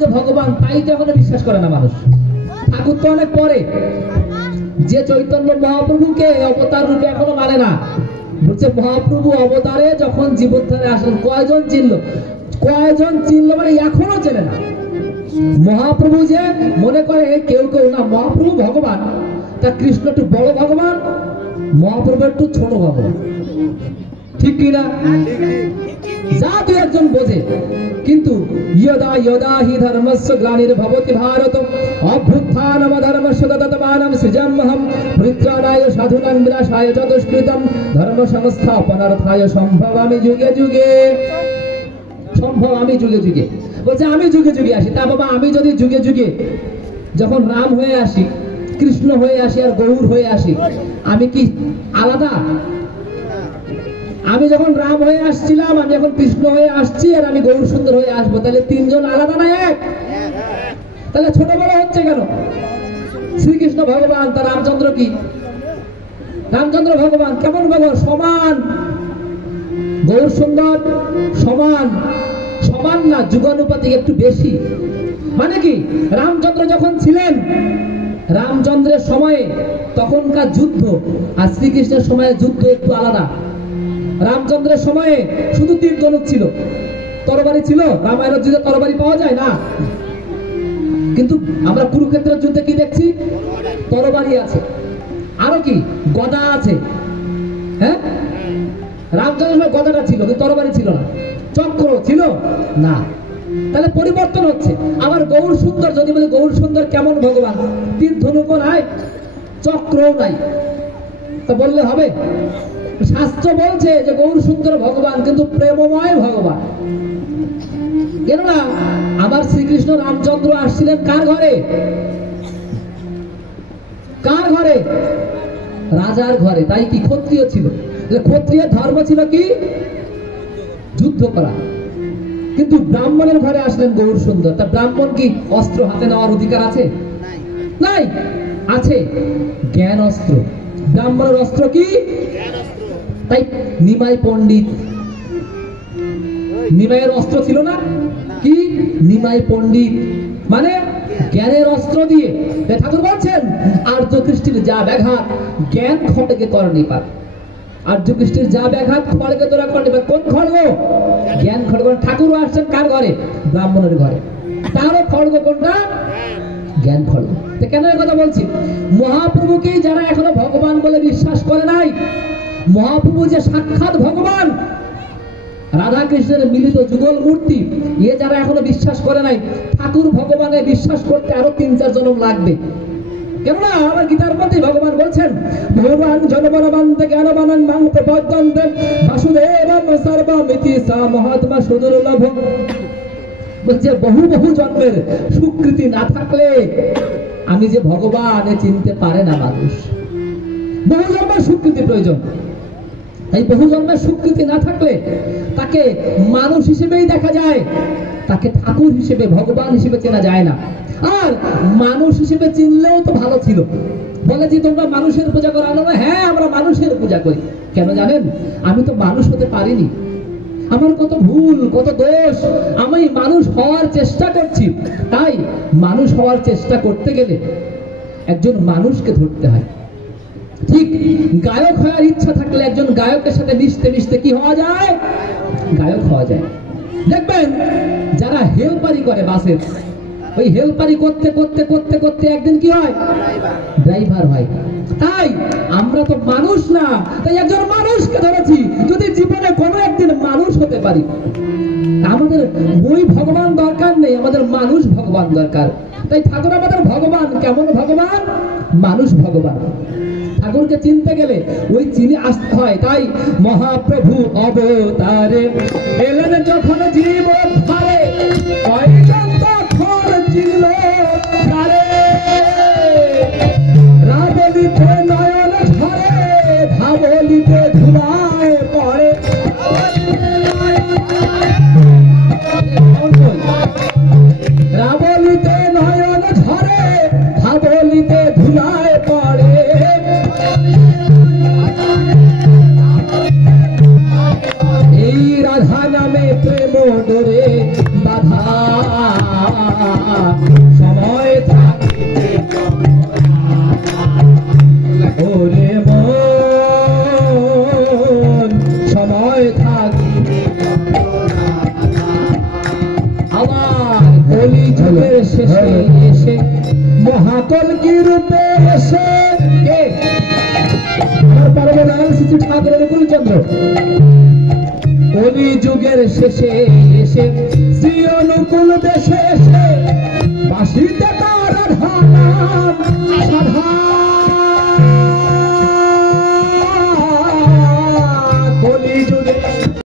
যে ভগবান তাই তো এখনো বিশ্বাস করে না মানুষ। ঠাকুর তো অনেক পরে, যে চৈতন্য মহাপ্রভুকে অবতার রূপে এখনো মানে না। বলছে মহাপ্রভু অবতারে যখন জীবনধারে আসেন কয়জন চিনল মানে এখনো চেনে না। মহাপ্রভু যে মনে করে কেউ কেউ না মহাপ্রভু ভগবান, তা কৃষ্ণ একটু বড় ভগবান, মহাপ্রভু একটু ছোট ভগবান, ঠিক কিনা? যা দু একজন বোঝে। কিন্তু ইয়দা ইয়দা হি ধর্মস্য গ্লানির ভবতি ভারত অভ্যুত্থানম ধর্মস্য তদাত্মানম সৃজাম্যহম পরিত্রাণায় সাধুনাং বিনাশায় চ দুষ্কৃতম ধর্ম সংস্থাপনার্থায় সম্ভবামি যুগে যুগে। বলছে আমি যুগে যুগে আসি। তা বাবা, আমি যদি যুগে যুগে যখন রাম হয়ে আসি, কৃষ্ণ হয়ে আসি আর গৌর হয়ে আসি, আমি কি আলাদা? আমি যখন রাম হয়ে আসছিলাম, আমি এখন কৃষ্ণ হয়ে আসছি, আর আমি গৌর সুন্দর হয়ে আসবো, তাহলে তিনজন আলাদা না এক? তাহলে ছোট বড় হচ্ছে কেন? শ্রীকৃষ্ণ ভগবান, তার রামচন্দ্র কি? রামচন্দ্র ভগবান কেমন ভগবান? সমান। গৌর সুন্দর সমান, সমান না, যুগানুপাতিক একটু বেশি। মানে কি, রামচন্দ্র যখন ছিলেন, রামচন্দ্রের সময়ে তখনকার যুদ্ধ আর শ্রীকৃষ্ণের সময়ে যুদ্ধ একটু আলাদা। রামচন্দ্রের সময়ে শুধু তীর ধনুক ছিল, তরবারি ছিল। রামায়ণের যুদ্ধে তরবারি পাওয়া যায় না, কিন্তু আমরা কুরুক্ষেত্রের যুদ্ধে কি দেখছি? তরবারি আছে, আরো কি গদা আছে। হ্যাঁ, রামচন্দ্রের সময় গদাটা ছিল, কিন্তু তরবারি ছিল না। চক্র ছিল না। তাহলে পরিবর্তন হচ্ছে। আবার গৌর সুন্দর, যদি বলি গৌর সুন্দর কেমন ভগবান? তীর ধনুকও নাই, চক্রও নাই, তা বললে হবে? শাস্ত্র বলছে যে গৌর সুন্দর ভগবান, কিন্তু প্রেমময় ভগবান। কেননা আমার শ্রীকৃষ্ণ রামচন্দ্র আসছিলেন কার ঘরে? কার ঘরে? রাজার ঘরে। তাই কি ক্ষত্রিয় ছিল? ক্ষত্রিয় ধর্ম ছিল কি? যুদ্ধ করা। কিন্তু ব্রাহ্মণের ঘরে আসলেন গৌর সুন্দর। তা ব্রাহ্মণ কি অস্ত্র হাতে নেওয়ার অধিকার আছে? নাই। আছে জ্ঞান অস্ত্র। ব্রাহ্মণের অস্ত্র কি? তাই নিমাই পণ্ডিত, নিমাইয়ের অস্ত্র ছিল না কি? নিমাই পণ্ডিত মানে জ্ঞানের অস্ত্র দিয়ে। ঠাকুর বলছেন আর্য কৃষ্টির যা ব্যাঘাত জ্ঞান খড়গে করনি পার। আর্য কৃষ্টির যা ব্যাঘাত খড়গে তোরা করনি পার। কোন খড়গ? জ্ঞান খড়গ। ঠাকুর আসছেন কার ঘরে? ব্রাহ্মণের ঘরে। তারও খড়গ কোনটা? জ্ঞান খড়গ। কেন এই কথা বলছি? মহাপ্রভুকে যারা এখনো ভগবান বলে বিশ্বাস করে নাই, মহাপ্রভু যে সাক্ষাৎ ভগবান, রাধা কৃষ্ণের মিলিত যুগল মূর্তি, এ যারা এখনো বিশ্বাস করে নাই, ঠাকুর ভগবানে বিশ্বাস করতে আরো ৩-৪ জনম লাগবে। কেননা আমার গীতার মধ্যে ভগবান বলছেন ভগবান জনবনবন্তে জ্ঞানবানং মাং প্রপদ্যন্তে বাসুদেবং সর্বমিতি সা মহাত্মা সুদুর্লভ। বলছে বহু বহু জন্মের সুকৃতি না থাকলে আমি যে ভগবান চিনতে পারে না মানুষ। বহু জন্মের সুকৃতি প্রয়োজন। এই বহু জন্মের সুকৃতি না থাকলে তাকে মানুষ হিসেবেই দেখা যায়, তাকে ঠাকুর হিসেবে ভগবান হিসেবে চেনা যায় না। আর মানুষ হিসেবে চিনলেও তো ভালো ছিল। বলে যে তোমরা মানুষের পূজা করো না? হ্যাঁ, আমরা মানুষের পূজা করি। কেন জানেন? আমি তো মানুষ হতে পারিনি, আমার কত ভুল কত দোষ, আমি মানুষ হওয়ার চেষ্টা করছি। তাই মানুষ হওয়ার চেষ্টা করতে গেলে একজন মানুষকে ধরতে হয়। ঠিক গায়ক হওয়ার ইচ্ছা থাকলে একজন গায়কের সাথে মিশতে মিশতে কি হওয়া যায়? গায়ক হওয়া যায়। দেখবেন যারা হেলপারি করে বাসের, ওই হেলপারি করতে করতে করতে করতে একদিন কি হয়? ড্রাইভার হয়। তাই আমরা তো মানুষ না, তাই একজন মানুষকে ধরেছি। যদি জীবনে কোনো একদিন মানুষ হতে পারি, আমাদের ওই ভগবান দরকার নেই, আমাদের মানুষ ভগবান দরকার। তাই ঠাকুর আমাদের ভগবান কেমন ভগবান? মানুষ ভগবান। ঠাকুরকে চিনতে গেলে ওই চিনে আসতে হয়। তাই মহাপ্রভু অবতারে এলেন যখন জীবন ধারে, কয়জন তখন চিনল তারে। রাবলিতে নয়ন ঝরে, ধাবলিতে ধুলায় পড়ে। রাবলিতে নয়ন ঝরে, ধাবলিতে ধুলায় পড়ে। এই রাধা নামে প্রেম ডোরে সময় থাকিবে আবার কলি যুগের শেষে এসে মহাকলকি রূপে এসে কে আমার পরমদয়াল শ্রী ঠাকুর অনুকূলচন্দ্র কলি যুগের শেষে এসে